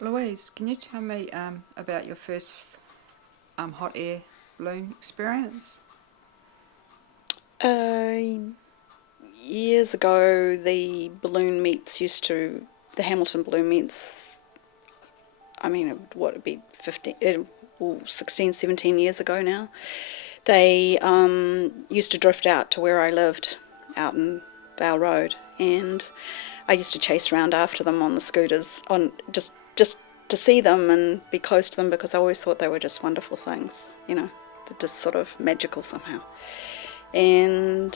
Louise, can you tell me about your first hot air balloon experience? Uh, Years ago, the Hamilton balloon meets, I mean, what would be 16, 17 years ago now. They used to drift out to where I lived, out in Vale Road, and I used to chase around after them on the scooters, on just to see them and be close to them because I always thought they were just wonderful things, they're just sort of magical somehow. And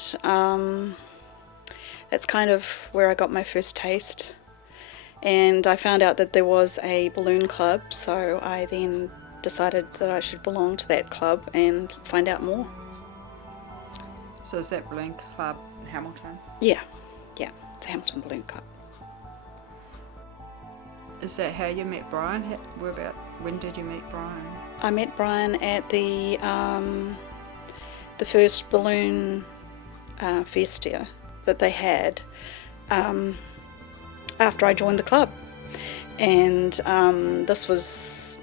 that's kind of where I got my first taste. And I found out that there was a balloon club, so I then decided that I should belong to that club and find out more. So is that balloon club in Hamilton? Yeah, it's a Hamilton Balloon Club. Is that how you met Brian? When did you meet Brian? I met Brian at the first balloon festia that they had after I joined the club. And this was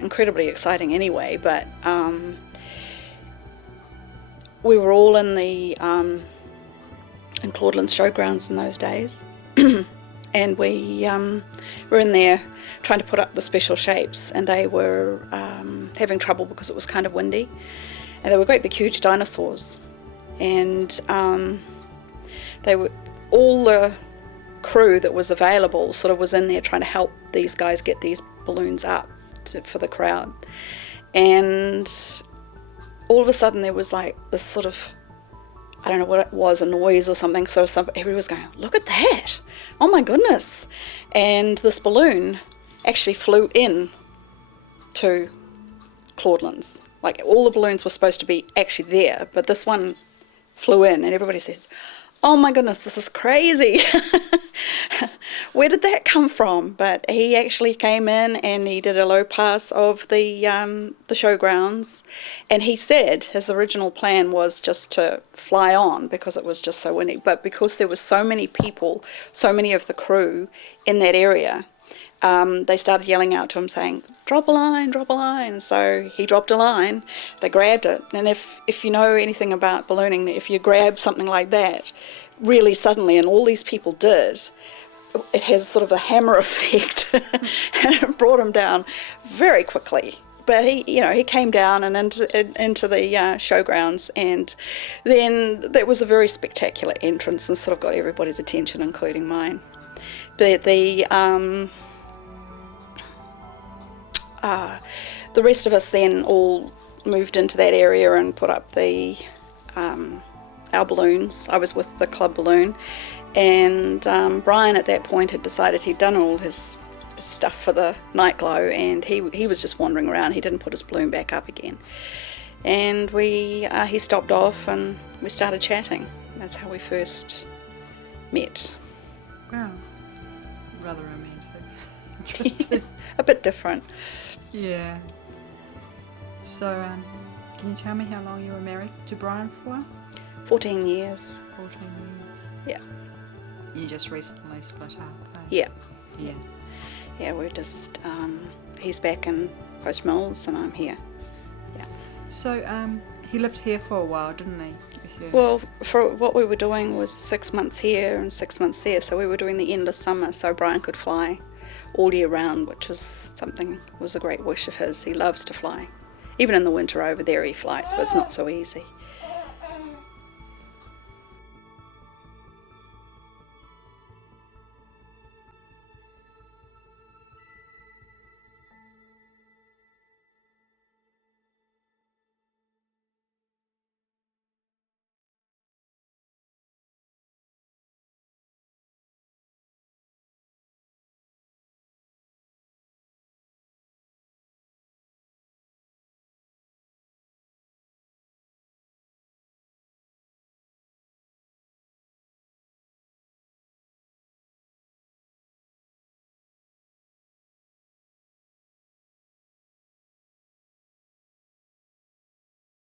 incredibly exciting anyway, but we were all in the in Claudeland's showgrounds in those days. And we were in there trying to put up the special shapes, and they were having trouble because it was kind of windy. And they were great big huge dinosaurs. And they were all the crew that was available sort of was in there trying to help these guys get these balloons up for the crowd. And all of a sudden there was like this sort of, I don't know what it was, a noise or something. So everybody was going, look at that. Oh my goodness. And this balloon actually flew in to Claudeland's. Like all the balloons were supposed to be actually there, but this one flew in and everybody says, oh my goodness, this is crazy. Where did that come from? But he actually came in and he did a low pass of the showgrounds, and he said his original plan was just to fly on because it was just so windy. But because there were so many people, so many of the crew in that area, they started yelling out to him saying, drop a line, drop a line. So he dropped a line, they grabbed it. And if you know anything about ballooning, if you grab something like that really suddenly, and all these people did, it has sort of a hammer effect and it brought him down very quickly. But he came down and into the showgrounds, and then there was a very spectacular entrance and sort of got everybody's attention, including mine. But the rest of us then all moved into that area and put up our balloons. I was with the club balloon, and Brian at that point had decided he'd done all his stuff for the night glow, and he was just wandering around. He didn't put his balloon back up again, and he stopped off and we started chatting. That's how we first met. Wow, rather romantic. Interesting. A bit different. Yeah. So, can you tell me how long you were married to Brian for? 14 years. 14 years. Yeah. You just recently split up, eh? Yeah. Yeah. Yeah, we're just, he's back in Post Mills and I'm here. Yeah. So, he lived here for a while, didn't he? Well, for what we were doing was 6 months here and 6 months there, so we were doing the endless summer so Brian could fly all year round, which was a great wish of his. He loves to fly. Even in the winter over there he flies, but it's not so easy.